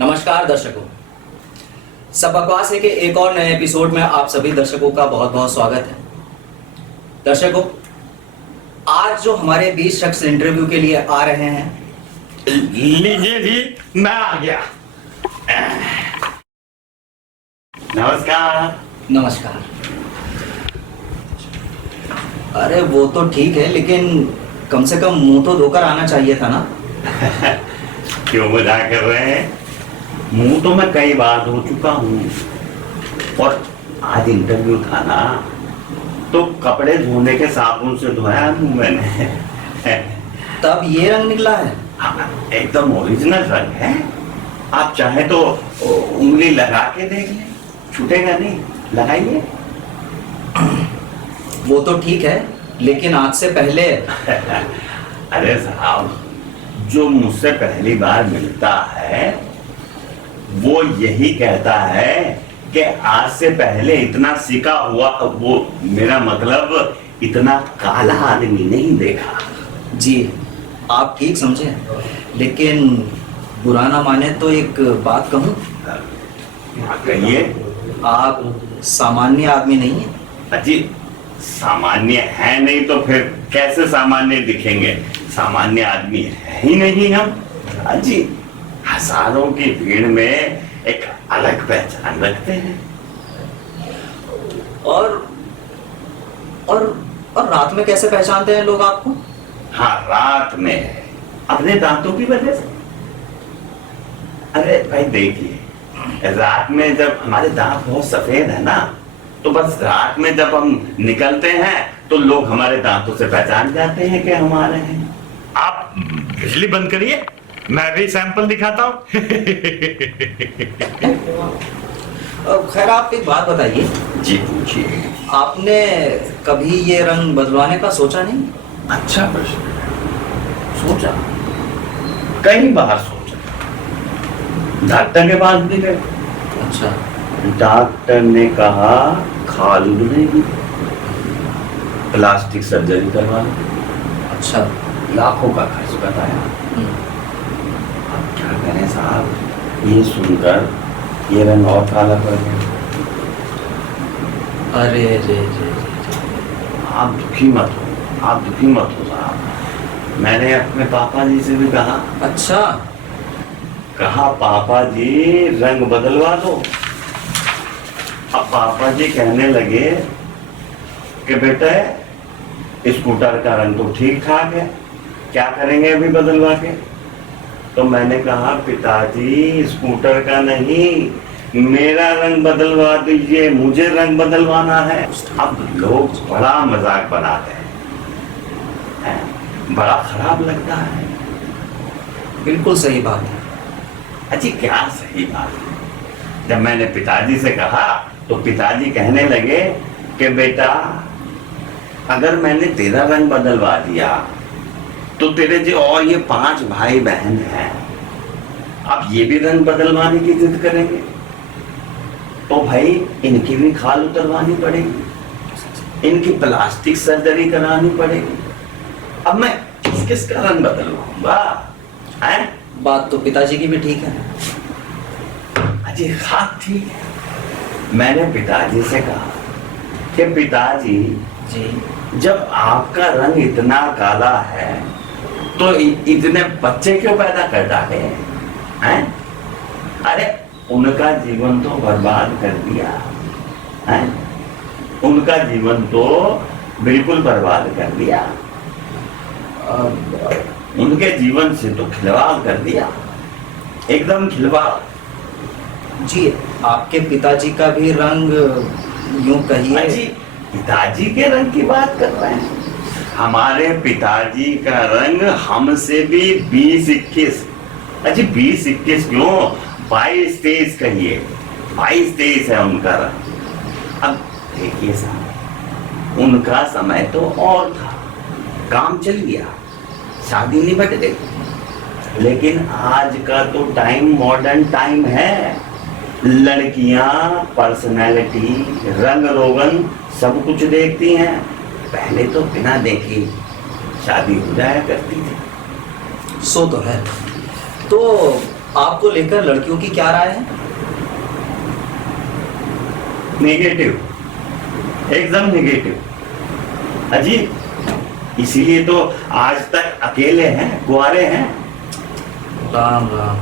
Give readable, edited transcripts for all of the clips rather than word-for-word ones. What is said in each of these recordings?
नमस्कार दर्शकों। सब बकवास है के एक और नए एपिसोड में आप सभी दर्शकों का बहुत बहुत स्वागत है। दर्शकों, आज जो हमारे 20 शख्स इंटरव्यू के लिए आ रहे हैं, लीजिए जी, मैं आ गया। नमस्कार। नमस्कार। अरे वो तो ठीक है, लेकिन कम से कम मुंह तो धोकर आना चाहिए था ना। क्यों मजाक कर रहे हैं? मुंह तो मैं कई बार धो चुका हूँ, और आज इंटरव्यू था ना, तो कपड़े धोने के साबुन से धोया मुंह मैंने। तब ये रंग निकला है। एकदम ओरिजिनल रंग है। आप चाहे तो उंगली लगा के देख लें, छूटेगा नहीं। लगाइए। वो तो ठीक है, लेकिन आज से पहले अरे साहब, जो मुझसे पहली बार मिलता है वो यही कहता है कि आज से पहले इतना सिका हुआ, वो मेरा मतलब इतना काला आदमी नहीं देखा। जी, आप ठीक समझे, लेकिन बुरा ना माने तो एक बात कहूँ। कहिए। आप सामान्य आदमी नहीं है। अजी, सामान्य है नहीं तो फिर कैसे सामान्य दिखेंगे? सामान्य आदमी है ही नहीं हम। अजी, हजारों की भीड़ में एक अलग पहचान रखते हैं। और रात में कैसे पहचानते हैं लोग आपको? हाँ, रात में अपने दांतों की वजह से। अरे भाई देखिए, रात में जब हमारे दांत बहुत सफेद है ना, तो बस रात में जब हम निकलते हैं तो लोग हमारे दांतों से पहचान जाते हैं कि हमारे हैं। आप बिजली बंद करिए, मैं भी सैंपल दिखाता हूँ। खैर, आप एक बात बताइए। जी पूछिए। आपने कभी ये रंग बदलवाने का सोचा नहीं? अच्छा प्रश्न। सोचा, कई बार सोचा। डॉक्टर के पास भी गए। अच्छा। डॉक्टर ने कहा खाल उड़ेगी, प्लास्टिक सर्जरी करवा। अच्छा। लाखों का खर्च बताया। अब क्या करें साहब, ये सुनकर ये रंग और काला पड़ गया। अरे रे रे। आप दुखी मत हो, आप दुखी मत हो साहब। मैंने अपने पापा जी से भी कहा। अच्छा। कहा पापा जी रंग बदलवा दो। अब पापा जी कहने लगे कि बेटा स्कूटर का रंग तो ठीक ठाक है, क्या करेंगे अभी बदलवा के? तो मैंने कहा पिताजी स्कूटर का नहीं, मेरा रंग बदलवा दीजिए, मुझे रंग बदलवाना है। अब लोग बड़ा मजाक बनाते हैं, बड़ा खराब लगता है। बिल्कुल सही बात है। अजी क्या सही बात है? जब मैंने पिताजी से कहा तो पिताजी कहने लगे कि बेटा अगर मैंने तेरा रंग बदलवा दिया तो तेरे जो और ये 5 भाई बहन हैं, अब ये भी रंग बदलवाने की जिद करेंगे, तो भाई इनकी भी खाल उतरवानी पड़ेगी, इनकी प्लास्टिक सर्जरी करानी पड़ेगी। अब मैं किस किस का रंग बदलवाऊंगा? बात तो पिताजी की भी ठीक है। अजी हाँ ठीक है। मैंने पिताजी से कहा कि पिताजी जी, जब आपका रंग इतना काला है तो इतने बच्चे क्यों पैदा कर डाले हैं? अरे उनका जीवन तो बर्बाद कर दिया है, उनका जीवन तो बिल्कुल बर्बाद कर दिया। उनके जीवन से तो खिलवाड़ कर दिया, एकदम खिलवाड़। जी, आपके पिताजी का भी रंग यूं कहिए। जी पिताजी के रंग की बात कर रहे हैं? हमारे पिताजी का रंग हमसे भी 20-21, अच्छा 20-21 क्यों, 22-23 कहिए, 22-23 है उनका रंग। अब देखिए साहब, उनका समय तो और था, काम चल गया, शादी निपट गई, लेकिन आज का तो टाइम मॉडर्न टाइम है। लड़कियां पर्सनैलिटी, रंग रोगन सब कुछ देखती हैं। पहले तो बिना देखे शादी हो जाया करती थी। सो तो है। तो आपको लेकर लड़कियों की क्या राय है? नेगेटिव, एकदम नेगेटिव। अजी इसीलिए तो आज तक अकेले हैं, कुंवारे हैं। राम राम।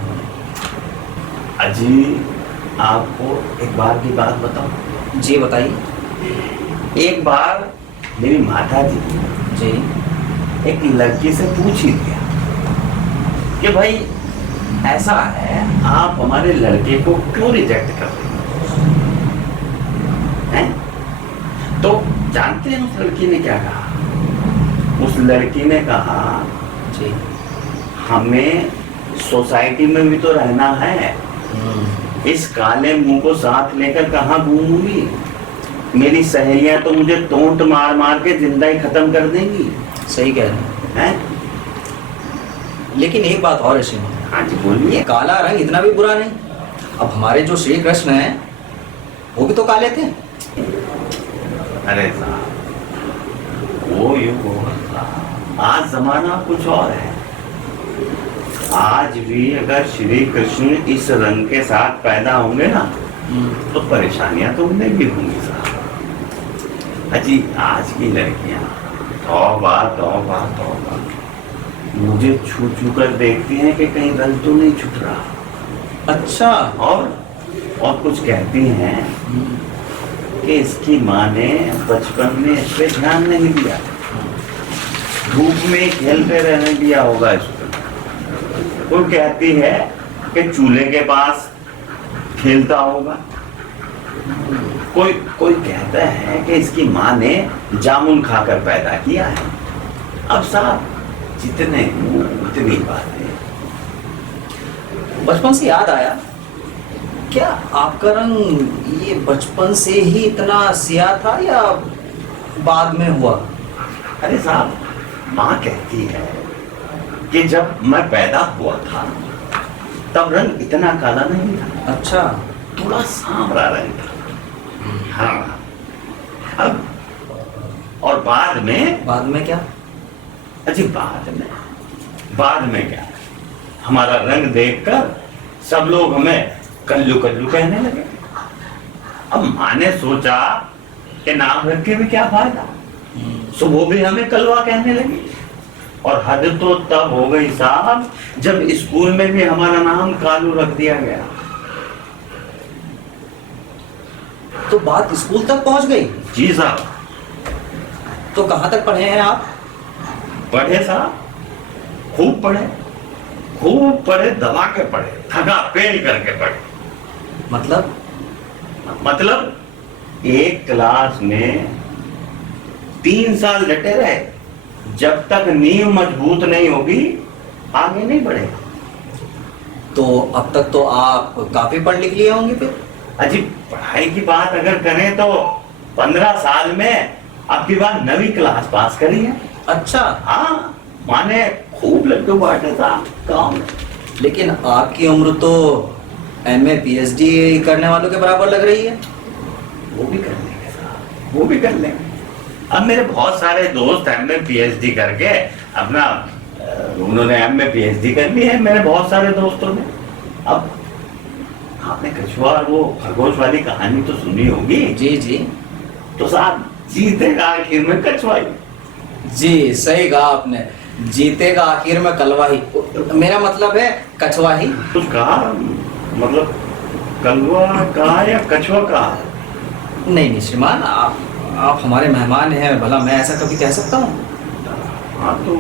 अजी आपको एक बार की बात बताऊं? जी बताइए। एक बार मेरी माता जी जी। एक लड़की से पूछ ही दिया कि भाई ऐसा है, आप हमारे लड़के को क्यों रिजेक्ट कर रहे हैं? तो जानते हैं उस लड़की ने क्या कहा? उस लड़की ने कहा, जी। हमें सोसाइटी में भी तो रहना है, इस काले मुंह को साथ लेकर कहाँ घूमूंगी? मेरी सहेलियां तो मुझे टोंट मार मार के जिंदा ही खत्म कर देंगी। सही कह रहे हैं। लेकिन एक बात और है श्रीमान। हाँ जी बोलिए। ये काला रंग इतना भी बुरा नहीं। अब हमारे जो श्री कृष्ण हैं वो भी तो काले थे। अरे साहब, वो युग और था, आज जमाना कुछ और है। आज भी अगर श्री कृष्ण इस रंग के साथ पैदा होंगे ना तो परेशानियां तो उन्हें भी होंगी साहब। अजी आज की लड़कियां तौबा तौबा तौबा, मुझे छू छू कर देखती हैं कि कहीं रंग तो नहीं छूट रहा। अच्छा। और कुछ कहती हैं कि इसकी माँ ने बचपन में इस पे ध्यान नहीं दिया, धूप में खेलते रहने दिया होगा इसको। कोई कहती है कि चूल्हे के पास खेलता होगा, कोई कहता है कि इसकी माँ ने जामुन खाकर पैदा किया है। अब साहब जितने उतनी बातें। बचपन से याद आया, क्या आपका रंग ये बचपन से ही इतना सियाह था या बाद में हुआ? अरे साहब, माँ कहती है कि जब मैं पैदा हुआ था तब रंग इतना काला नहीं था। अच्छा। थोड़ा सांवरा रंग था। हाँ। अब और बाद में क्या? अजी बाद में क्या, हमारा रंग देखकर सब लोग हमें कल्लू कल्लू कहने लगे। अब माँ ने सोचा कि नाम रख के भी क्या फायदा, सो वो भी हमें कलवा कहने लगी। और हद तो तब हो गई साहब जब स्कूल में भी हमारा नाम कालू रख दिया गया। तो बात स्कूल तक पहुंच गई? जी साहब। तो कहां तक पढ़े हैं आप? पढ़े साहब, खूब पढ़े, दबा के पढ़े, थका पेल करके पढ़े। मतलब एक क्लास में 3 साल डटे रहे, जब तक नींव मजबूत नहीं होगी आगे नहीं बढ़े। तो अब तक तो आप काफी पढ़ लिख लिए होंगे फिर? अजी पढ़ाई की बात अगर करें तो 15 साल में अब की बार 9वीं क्लास पास करी है। अच्छा। हाँ, माने खूब लड्डू बांटे था गाँव में। लेकिन आपकी उम्र तो MA PhD करने वालों के बराबर लग रही है। वो भी कर लेंगे साहब, वो भी कर लेंगे। अब मेरे बहुत सारे दोस्त MA PhD करके अपना उन्होंने MA PhD कर ली है, मेरे बहुत सारे दोस्तों ने। अब आपने कछुआ और वो खरगोश वाली कहानी तो सुनी होगी। जी जी। तो साहब जीतेगा आखिर में कछुआ ही। जी सही कहा आपने, जीतेगा आखिर में कलवा ही, मेरा मतलब है कछुआ ही। कुछ कहा मतलब कलवा कहा या कछुआ कहा? नहीं श्रीमान, आप हमारे मेहमान हैं, भला मैं ऐसा कभी कह सकता हूँ? हाँ तो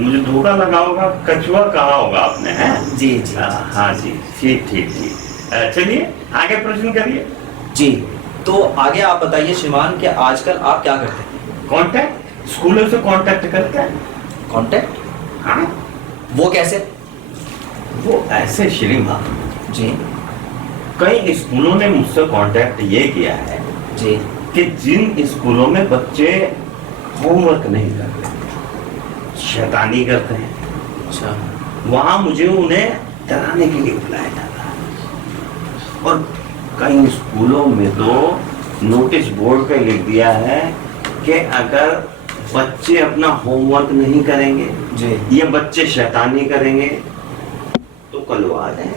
मुझे धोखा लगा होगा, कछुआ कहा होगा आपने, हैं? जी जी। हाँ जी, ठीक। चलिए आगे प्रश्न करिए। जी, तो आगे आप बताइए श्रीमान कि आजकल आप क्या करते हैं? कांटेक्ट, स्कूलों से कांटेक्ट करते हैं। कांटेक्ट? हाँ। वो कैसे? वो ऐसे श्रीमान जी। कई स्कूलों ने मुझसे कांटेक्ट ये किया है जी कि जिन स्कूलों में बच्चे होमवर्क नहीं करते, शैतानी करते हैं, अच्छा, वहां मुझे उन्हें डराने के लिए बुलाया जाता है। और कई स्कूलों में तो नोटिस बोर्ड पे लिख दिया है कि अगर बच्चे अपना होमवर्क नहीं करेंगे, जी, ये बच्चे शैतानी करेंगे तो कलवा आ जाए।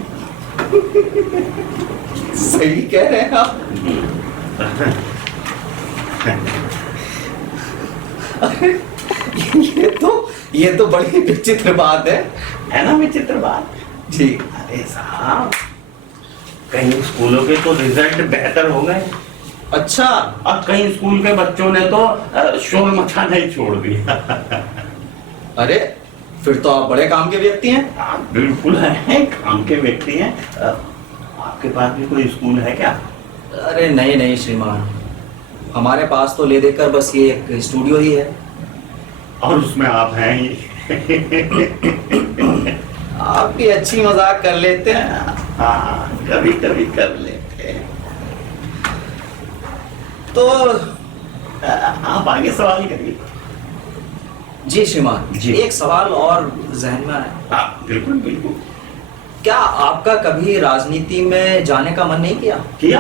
सही कह रहे हैं आप। ये तो बड़ी विचित्र बात है ना विचित्र बात। जी। अरे साहब, कई स्कूलों के तो रिजल्ट बेहतर हो गए, अच्छा। और कई स्कूल के बच्चों ने तो शोर मचाना ही छोड़ दिया। अरे फिर तो आप बड़े काम के व्यक्ति हैं। आप बिल्कुल हैं, काम के व्यक्ति हैं। आपके पास भी कोई स्कूल है क्या? अरे नहीं नहीं श्रीमान, हमारे पास तो ले देकर बस ये एक स्टूडियो ही है। और उसमें आप हैं ही। आप भी अच्छी मजाक कर लेते हैं। हाँ, कभी कभी कर लेते हैं। तो आप आगे सवाल करिए। जी श्रीमान जी। एक सवाल और जहन में आया। हाँ बिल्कुल बिल्कुल। क्या आपका कभी राजनीति में जाने का मन नहीं किया? किया,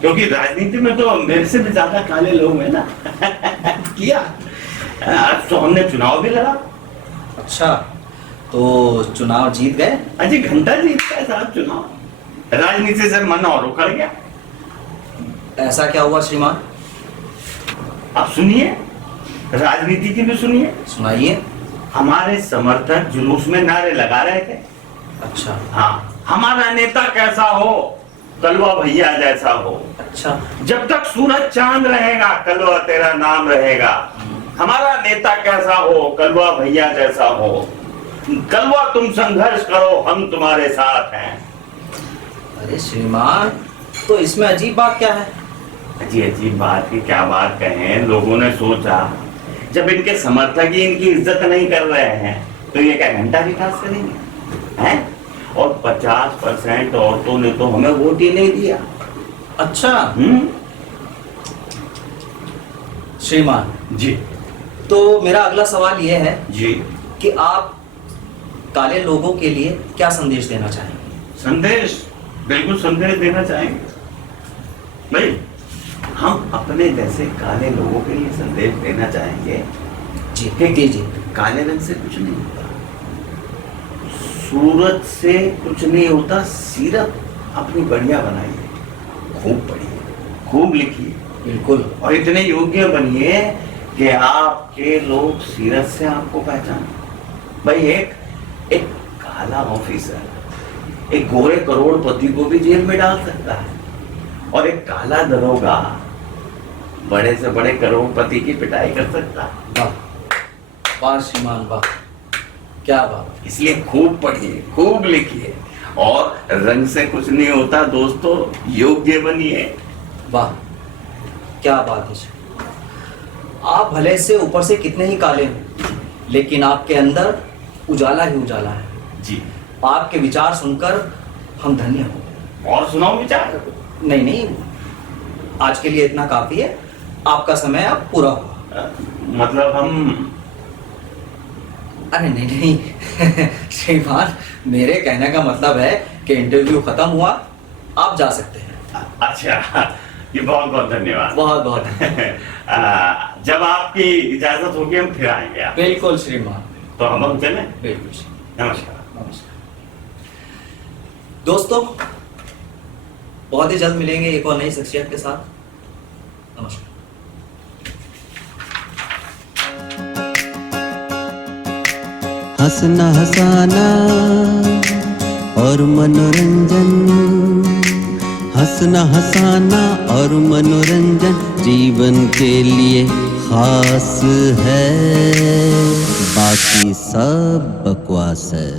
क्योंकि राजनीति में तो मेरे से भी ज्यादा काले लोग हैं ना। किया। आज तो हमने चुनाव भी लड़ा। अच्छा, तो चुनाव जीत गए? अजी घंटा जीतता है साहब चुनाव, राजनीति से मन और उखड़ गया। ऐसा क्या हुआ श्रीमान? आप सुनिए, राजनीति की भी सुनिए। सुनाइए। हमारे समर्थक जुलूस में नारे लगा रहे थे। अच्छा। हाँ, हमारा नेता कैसा हो, कलवा भैया जैसा हो। अच्छा। जब तक सूरज चांद रहेगा कलवा तेरा नाम रहेगा। हमारा नेता कैसा हो, कलवा भैया जैसा हो। कलवा तुम संघर्ष करो, हम तुम्हारे साथ हैं। अरे श्रीमान, तो इसमें अजीब बात क्या है? जी अजीब बात की क्या बात कहें, लोगों ने सोचा जब इनके समर्थक ही इनकी इज्जत नहीं कर रहे हैं तो ये क्या घंटा विकास करेंगे हैं? और 50% औरतों ने तो हमें वोट ही नहीं दिया। अच्छा। श्रीमान जी। तो मेरा अगला सवाल यह है जी। कि आप काले लोगों के लिए क्या संदेश देना चाहेंगे? संदेश, बिल्कुल संदेश देना चाहेंगे भाई। हम अपने जैसे काले लोगों के लिए संदेश देना चाहेंगे जी कि जी। काले रंग से कुछ नहीं होता, सूरत से कुछ नहीं होता, सीरत अपनी बढ़िया बनाइए, खूब पढ़िए, खूब लिखिए, बिल्कुल, और इतने योग्य बनिए कि आपके लोग सीरत से आपको पहचाने। भाई एक काला ऑफिसर एक गोरे करोड़पति को भी जेल में डाल सकता है, और एक काला दरोगा बड़े से बड़े करोड़पति की पिटाई कर सकता है। वाह वाह श्रीमान वाह, क्या बात। इसलिए खूब पढ़िए, खूब लिखिए, और रंग से कुछ नहीं होता दोस्तों, योग्य बनिए। वाह क्या बात है। आप भले से ऊपर से कितने ही काले हो, लेकिन आपके अंदर उजाला ही उजाला है जी। आपके विचार सुनकर हम धन्य हो। और सुनाओ विचार। नहीं नहीं, आज के लिए इतना काफी है, आपका समय अब पूरा हुआ। मतलब हम, अरे नहीं नहीं श्रीमान, मेरे कहने का मतलब है कि इंटरव्यू खत्म हुआ, आप जा सकते हैं। अच्छा, ये बहुत बहुत धन्यवाद। बहुत बहुत जब आपकी इजाजत होगी हम फिर आएंगे आप। बिल्कुल श्रीमान। तो हम चले। बिल्कुल। नमस्कार। नमस्कार दोस्तों, बहुत ही जल्द मिलेंगे एक और नई शख्सियत के साथ। नमस्कार। हंसना हंसाना और मनोरंजन, हंसना हंसाना और मनोरंजन जीवन के लिए खास है, बाकी सब बकवास है।